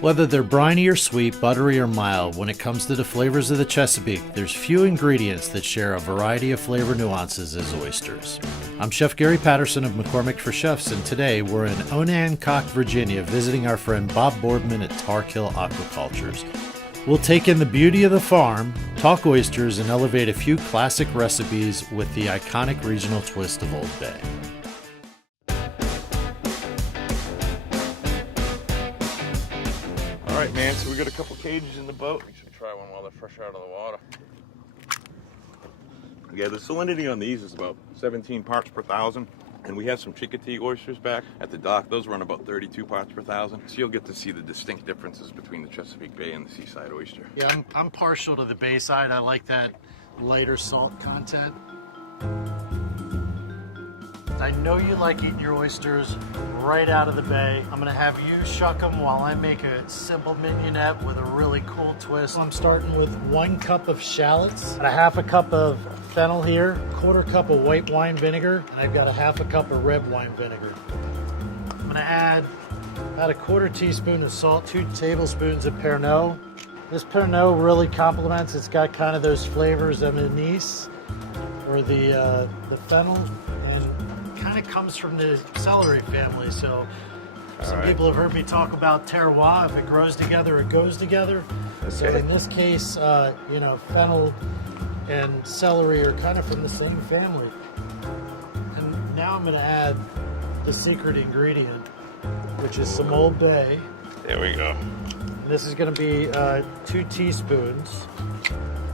Whether they're briny or sweet, buttery or mild, when it comes to the flavors of the Chesapeake, there's few ingredients that share a variety of flavor nuances as oysters. I'm Chef Gary Patterson of McCormick for Chefs, and today we're in Onancock, Virginia, visiting our friend Bob Boardman at Tarkill Aquacultures. We'll take in the beauty of the farm, talk oysters, and elevate a few classic recipes with the iconic regional twist of Old Bay. All right, man, so we got a couple cages in the boat. We should try one while they're fresh out of the water. Yeah, the salinity on these is about 17 parts per thousand. And we have some Chickatee oysters back at the dock. Those run about 32 parts per thousand. So you'll get to see the distinct differences between the Chesapeake Bay and the seaside oyster. Yeah, I'm partial to the bay side. I like that lighter salt content. I know you like eating your oysters right out of the bay. I'm gonna have you shuck them while I make a simple mignonette with a really cool twist. I'm starting with 1 cup of shallots, and a half a cup of fennel here, 1/4 cup of white wine vinegar, and I've got a half a cup of red wine vinegar. I'm gonna add about a 1/4 teaspoon of salt, 2 tablespoons of Pernod. This Pernod really complements, it's got kind of those flavors of anise or the fennel, and kind of comes from the celery family. So some people have heard me talk about terroir. If it grows together, it goes together. Okay. So in this case, fennel and celery are kind of from the same family. And now I'm going to add the secret ingredient, which is some Old Bay. There we go. And this is going to be 2 teaspoons.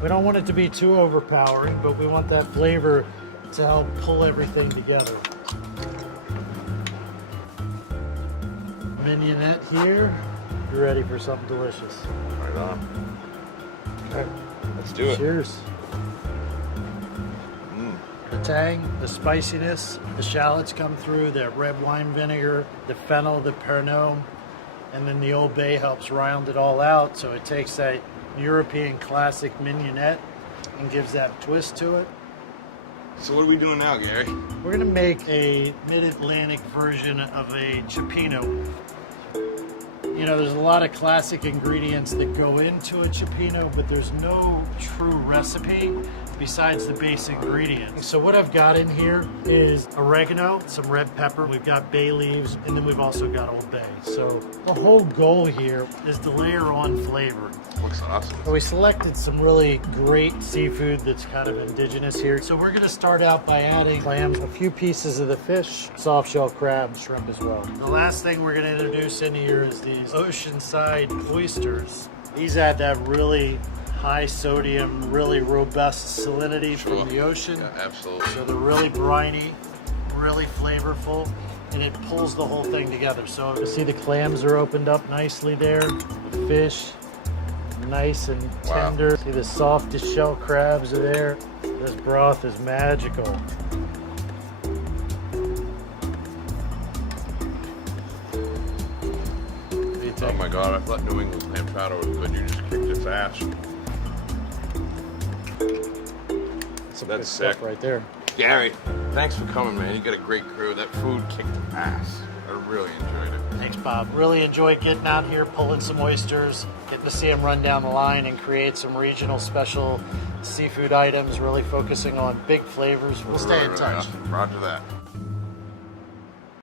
We don't want it to be too overpowering, but we want that flavor to help pull everything together. Mignonette here. You're ready for something delicious. Right on. Okay, let's do it. Cheers. The tang, the spiciness, the shallots come through, that red wine vinegar, the fennel, the Pernod, and then the Old Bay helps round it all out. So it takes that European classic mignonette and gives that twist to it. So what are we doing now, Gary? We're gonna make a mid-Atlantic version of a cioppino. You know, there's a lot of classic ingredients that go into a cioppino, but there's no true recipe besides the base ingredient. So what I've got in here is oregano, some red pepper, we've got bay leaves, and then we've also got Old Bay. So the whole goal here is to layer on flavor. Looks awesome. So we selected some really great seafood that's kind of indigenous here. So we're gonna start out by adding clams, a few pieces of the fish, soft shell crab, shrimp as well. The last thing we're gonna introduce in here is these oceanside oysters. These add that really high sodium, really robust salinity from the ocean. Yeah, absolutely. So they're really briny, really flavorful, and it pulls the whole thing together. So you see the clams are opened up nicely there, the fish, nice and tender. Wow. See the softest shell crabs are there. This broth is magical. Oh my God, I thought New England clam chowder was good. You just kicked its ass. That's sick right there. Gary, thanks for coming, man. You got a great crew. That food kicked ass. I really enjoyed it. Thanks, Bob. Really enjoyed getting out here, pulling some oysters, getting to see them run down the line and create some regional special seafood items, really focusing on big flavors. We'll stay in touch. Roger that.